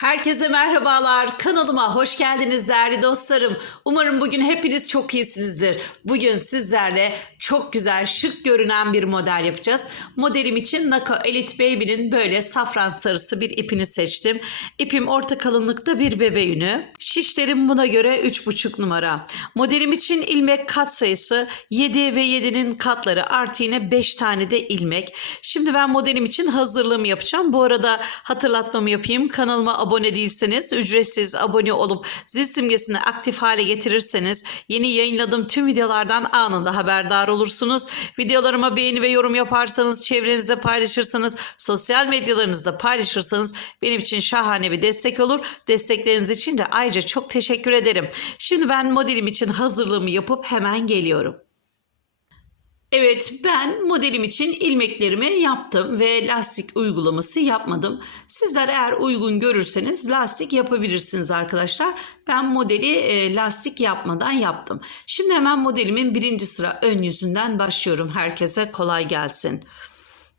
Herkese merhabalar. Kanalıma hoş geldiniz değerli dostlarım. Umarım bugün hepiniz çok iyisinizdir. Bugün sizlerle çok güzel, şık görünen bir model yapacağız. Modelim için Nako Elite Baby'nin böyle safran sarısı bir ipini seçtim. İpim orta kalınlıkta bir bebe yünü. Şişlerim buna göre 3,5 numara. Modelim için ilmek kat sayısı 7 ve 7'nin katları artı yine 5 tane de ilmek. Şimdi ben modelim için hazırlığımı yapacağım. Bu arada hatırlatmamı yapayım. Kanalıma abone değilseniz ücretsiz abone olup zil simgesini aktif hale getirirseniz yeni yayınladığım tüm videolardan anında haberdar olursunuz. Videolarıma beğeni ve yorum yaparsanız, çevrenizde paylaşırsanız, sosyal medyalarınızda paylaşırsanız benim için şahane bir destek olur. Destekleriniz için de ayrıca çok teşekkür ederim. Şimdi ben modelim için hazırlığımı yapıp hemen geliyorum. Evet ben modelim için ilmeklerimi yaptım ve lastik uygulaması yapmadım. Sizler eğer uygun görürseniz lastik yapabilirsiniz arkadaşlar. Ben modeli e, lastik yapmadan yaptım. Şimdi hemen modelimin birinci sıra ön yüzünden başlıyorum. Herkese kolay gelsin.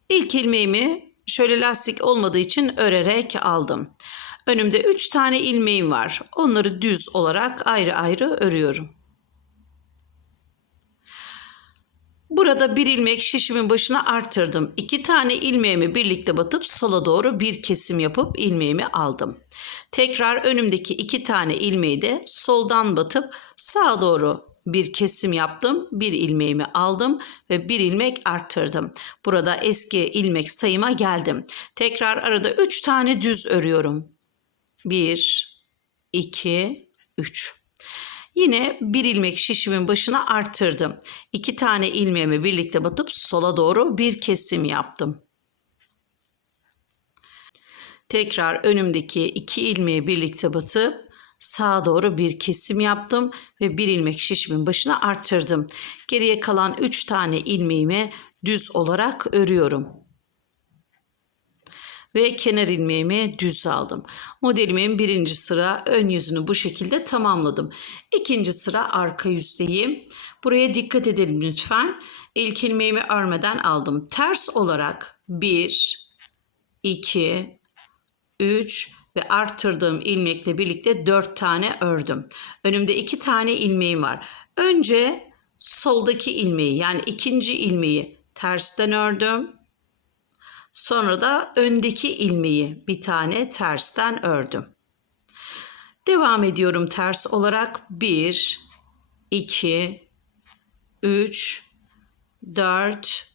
İlk ilmeğimi şöyle lastik olmadığı için örerek aldım. Önümde 3 tane ilmeğim var. Onları düz olarak ayrı ayrı örüyorum. Burada bir ilmek şişimin başına arttırdım. İki tane ilmeğimi birlikte batıp sola doğru bir kesim yapıp ilmeğimi aldım. Tekrar önümdeki iki tane ilmeği de soldan batıp sağa doğru bir kesim yaptım. Bir ilmeğimi aldım ve bir ilmek arttırdım. Burada eski ilmek sayıma geldim. Tekrar arada üç tane düz örüyorum. Bir, iki, üç. Yine bir ilmek şişimin başına arttırdım. İki tane ilmeğimi birlikte batıp sola doğru bir kesim yaptım. Tekrar önümdeki iki ilmeği birlikte batıp sağa doğru bir kesim yaptım ve bir ilmek şişimin başına arttırdım. Geriye kalan üç tane ilmeğimi düz olarak örüyorum ve kenar ilmeğimi düz aldım. Modelimin birinci sıra ön yüzünü bu şekilde tamamladım. İkinci sıra arka yüzdeyim. Buraya dikkat edelim lütfen. İlk ilmeğimi örmeden aldım. Ters olarak 1, 2, 3 ve arttırdığım ilmekle birlikte 4 tane ördüm. Önümde 2 tane ilmeğim var. Önce soldaki ilmeği yani ikinci ilmeği tersten ördüm. Sonra da öndeki ilmeği bir tane tersten ördüm. Devam ediyorum ters olarak 1 2 3 4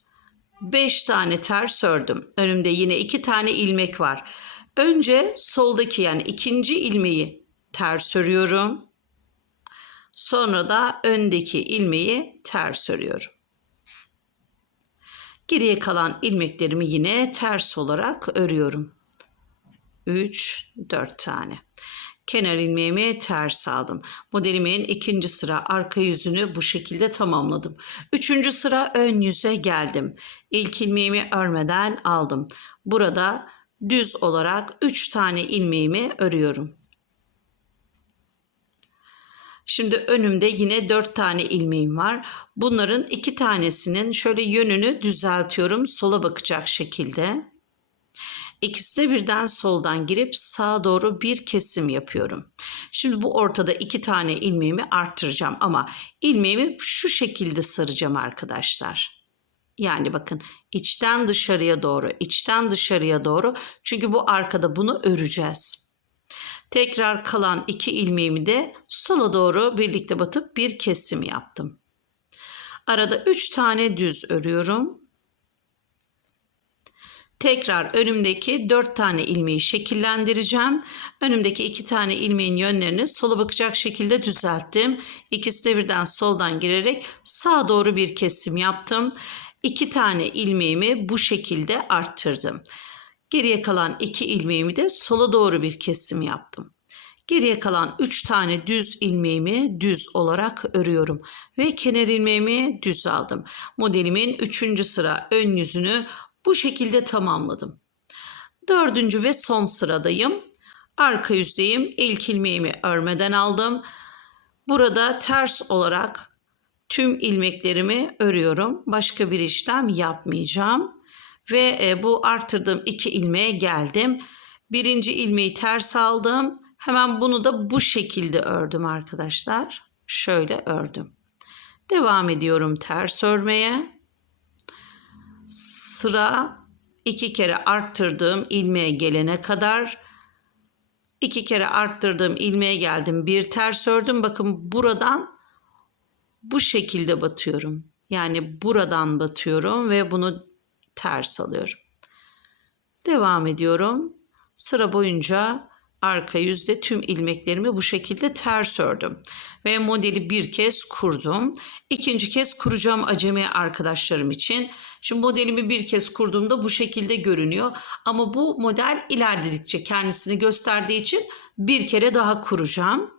5 tane ters ördüm. Önümde yine 2 tane ilmek var. Önce soldaki yani ikinci ilmeği ters örüyorum. Sonra da öndeki ilmeği ters örüyorum. Geriye kalan ilmeklerimi yine ters olarak örüyorum. 3 4 tane. Kenar ilmeğimi ters aldım. Modelimin ikinci sıra arka yüzünü bu şekilde tamamladım. Üçüncü sıra ön yüze geldim. İlk ilmeğimi örmeden aldım. Burada düz olarak 3 tane ilmeğimi örüyorum. Şimdi önümde yine 4 tane ilmeğim var. Bunların iki tanesinin şöyle yönünü düzeltiyorum sola bakacak şekilde. İkisi de birden soldan girip sağa doğru bir kesim yapıyorum. Şimdi bu ortada iki tane ilmeğimi arttıracağım ama ilmeğimi şu şekilde saracağım arkadaşlar. Yani bakın içten dışarıya doğru, içten dışarıya doğru. Çünkü bu arkada bunu öreceğiz. Tekrar kalan iki ilmeğimi de sola doğru birlikte batıp bir kesim yaptım. Arada üç tane düz örüyorum. Tekrar önümdeki dört tane ilmeği şekillendireceğim. Önümdeki iki tane ilmeğin yönlerini sola bakacak şekilde düzelttim. İkisi de birden soldan girerek sağa doğru bir kesim yaptım. İki tane ilmeğimi bu şekilde arttırdım. Geriye kalan iki ilmeğimi de sola doğru bir kesim yaptım. Geriye kalan 3 tane düz ilmeğimi düz olarak örüyorum ve kenar ilmeğimi düz aldım. Modelimin 3. sıra ön yüzünü bu şekilde tamamladım. Dördüncü ve son sıradayım. Arka yüzdeyim. İlk ilmeğimi örmeden aldım. Burada ters olarak tüm ilmeklerimi örüyorum. Başka bir işlem yapmayacağım ve e, bu arttırdığım iki ilmeğe geldim. Birinci ilmeği ters aldım. Hemen bunu da bu şekilde ördüm arkadaşlar. Şöyle ördüm. Devam ediyorum ters örmeye. Sıra iki kere arttırdığım ilmeğe gelene kadar iki kere arttırdığım ilmeğe geldim. Bir ters ördüm. Bakın buradan bu şekilde batıyorum. Yani buradan batıyorum ve bunu ters alıyorum. Devam ediyorum. Sıra boyunca arka yüzde tüm ilmeklerimi bu şekilde ters ördüm. Ve modeli bir kez kurdum. İkinci kez kuracağım acemi arkadaşlarım için. Şimdi modelimi bir kez kurduğumda bu şekilde görünüyor. Ama bu model ilerledikçe kendisini gösterdiği için bir kere daha kuracağım.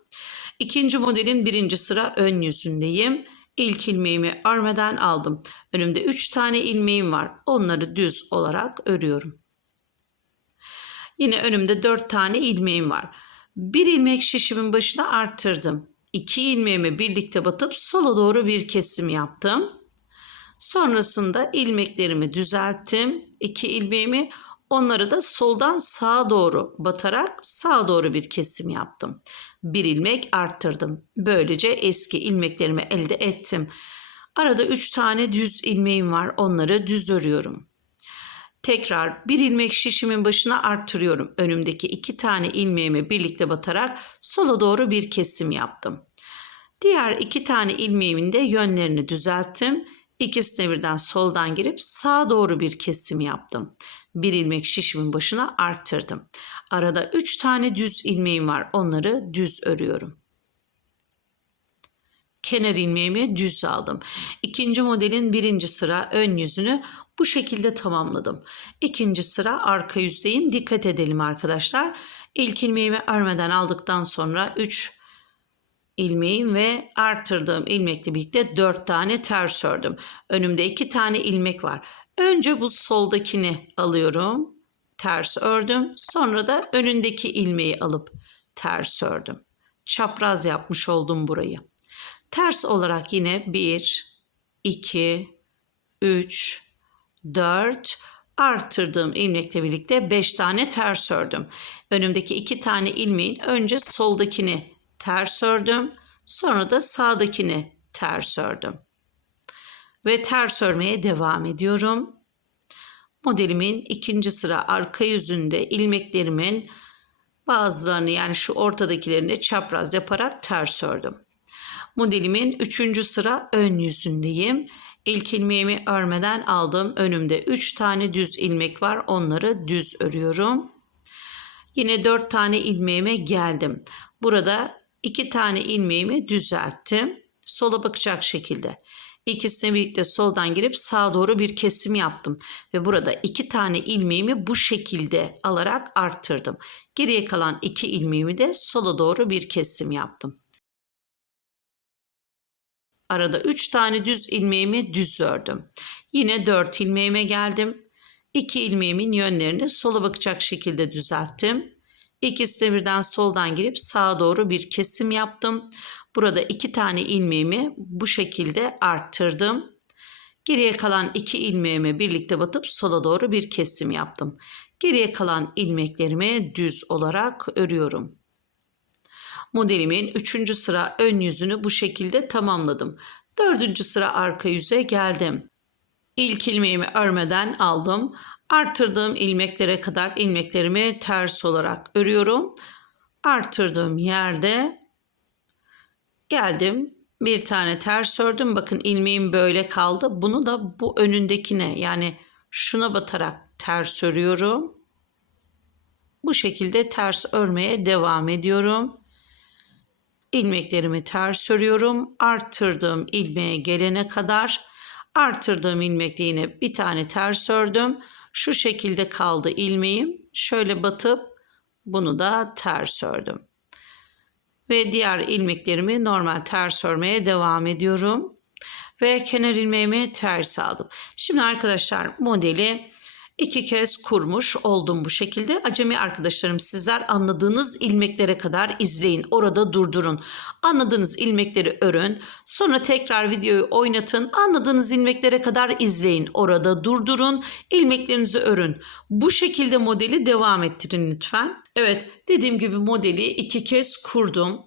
İkinci modelin birinci sıra ön yüzündeyim. İlk ilmeğimi örmeden aldım. Önümde 3 tane ilmeğim var. Onları düz olarak örüyorum. Yine önümde 4 tane ilmeğim var. Bir ilmek şişimin başına arttırdım. İki ilmeğimi birlikte batıp sola doğru bir kesim yaptım. Sonrasında ilmeklerimi düzelttim. İki ilmeğimi onları da soldan sağa doğru batarak sağa doğru bir kesim yaptım. Bir ilmek arttırdım. Böylece eski ilmeklerimi elde ettim. Arada 3 tane düz ilmeğim var. Onları düz örüyorum. Tekrar bir ilmek şişimin başına arttırıyorum. Önümdeki iki tane ilmeğimi birlikte batarak sola doğru bir kesim yaptım. Diğer iki tane ilmeğimin de yönlerini düzelttim. İkisine birden soldan girip sağa doğru bir kesim yaptım. Bir ilmek şişimin başına arttırdım. Arada üç tane düz ilmeğim var. Onları düz örüyorum. Kenar ilmeğimi düz aldım. İkinci modelin birinci sıra ön yüzünü bu şekilde tamamladım. İkinci sıra arka yüzdeyim. Dikkat edelim arkadaşlar. İlk ilmeğimi örmeden aldıktan sonra 3 ilmeğim ve arttırdığım ilmekle birlikte 4 tane ters ördüm. Önümde 2 tane ilmek var. Önce bu soldakini alıyorum. Ters ördüm. Sonra da önündeki ilmeği alıp ters ördüm. Çapraz yapmış oldum burayı. Ters olarak yine 1, 2, 3, 4 arttırdığım ilmekle birlikte 5 tane ters ördüm. Önümdeki 2 tane ilmeğin önce soldakini ters ördüm. Sonra da sağdakini ters ördüm. Ve ters örmeye devam ediyorum. Modelimin ikinci sıra arka yüzünde ilmeklerimin bazılarını yani şu ortadakilerini çapraz yaparak ters ördüm. Modelimin üçüncü sıra ön yüzündeyim. İlk ilmeğimi örmeden aldım. Önümde 3 tane düz ilmek var. Onları düz örüyorum. Yine 4 tane ilmeğime geldim. Burada 2 tane ilmeğimi düzelttim. Sola bakacak şekilde. İkisini birlikte soldan girip sağa doğru bir kesim yaptım. Ve burada iki tane ilmeğimi bu şekilde alarak arttırdım. Geriye kalan iki ilmeğimi de sola doğru bir kesim yaptım. Arada 3 tane düz ilmeğimi düz ördüm. Yine 4 ilmeğime geldim. 2 ilmeğimin yönlerini sola bakacak şekilde düzelttim. İkisini birden soldan girip sağa doğru bir kesim yaptım. Burada 2 tane ilmeğimi bu şekilde arttırdım. Geriye kalan 2 ilmeğime birlikte batıp sola doğru bir kesim yaptım. Geriye kalan ilmeklerimi düz olarak örüyorum. Modelimin 3. sıra ön yüzünü bu şekilde tamamladım. 4. sıra arka yüze geldim. İlk ilmeğimi örmeden aldım. Arttırdığım ilmeklere kadar ilmeklerimi ters olarak örüyorum. Arttırdığım yerde geldim. Bir tane ters ördüm. Bakın ilmeğim böyle kaldı. Bunu da bu önündekine yani şuna batarak ters örüyorum. Bu şekilde ters örmeye devam ediyorum ilmeklerimi ters örüyorum. Arttırdığım ilmeğe gelene kadar arttırdığım ilmekle yine bir tane ters ördüm. Şu şekilde kaldı ilmeğim. Şöyle batıp bunu da ters ördüm. Ve diğer ilmeklerimi normal ters örmeye devam ediyorum. Ve kenar ilmeğimi ters aldım. Şimdi arkadaşlar modeli iki kez kurmuş oldum bu şekilde. Acemi arkadaşlarım sizler anladığınız ilmeklere kadar izleyin. Orada durdurun. Anladığınız ilmekleri örün. Sonra tekrar videoyu oynatın. Anladığınız ilmeklere kadar izleyin. Orada durdurun. ilmeklerinizi örün. Bu şekilde modeli devam ettirin lütfen. Evet dediğim gibi modeli iki kez kurdum.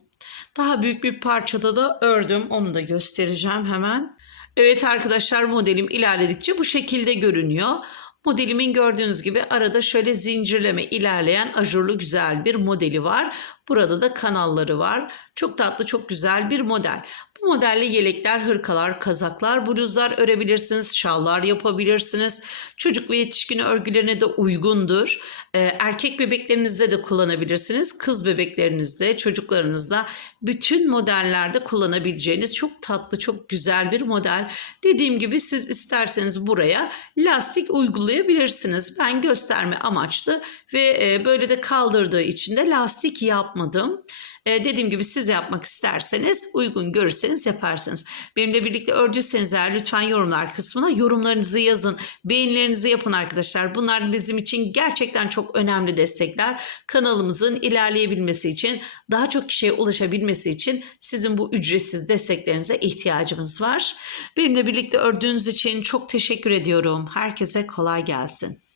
Daha büyük bir parçada da ördüm. Onu da göstereceğim hemen. Evet arkadaşlar modelim ilerledikçe bu şekilde görünüyor. Modelimin gördüğünüz gibi arada şöyle zincirleme ilerleyen ajurlu güzel bir modeli var. Burada da kanalları var. Çok tatlı, çok güzel bir model. Bu modelle yelekler, hırkalar, kazaklar, bluzlar örebilirsiniz, şallar yapabilirsiniz. Çocuk ve yetişkin örgülerine de uygundur. Ee, erkek bebeklerinizde de kullanabilirsiniz. Kız bebeklerinizde, çocuklarınızda bütün modellerde kullanabileceğiniz çok tatlı, çok güzel bir model. Dediğim gibi siz isterseniz buraya lastik uygulayabilirsiniz. Ben gösterme amaçlı ve e, böyle de kaldırdığı için de lastik yapmadım. E, dediğim gibi siz yapmak isterseniz, uygun görürseniz yaparsınız. Benimle birlikte ördüyseniz eğer lütfen yorumlar kısmına yorumlarınızı yazın. Beğenilerinizi yapın arkadaşlar. Bunlar bizim için gerçekten çok önemli destekler. Kanalımızın ilerleyebilmesi için, daha çok kişiye ulaşabilmesi için sizin bu ücretsiz desteklerinize ihtiyacımız var. Benimle birlikte ördüğünüz için çok teşekkür ediyorum. Herkese kolay gelsin.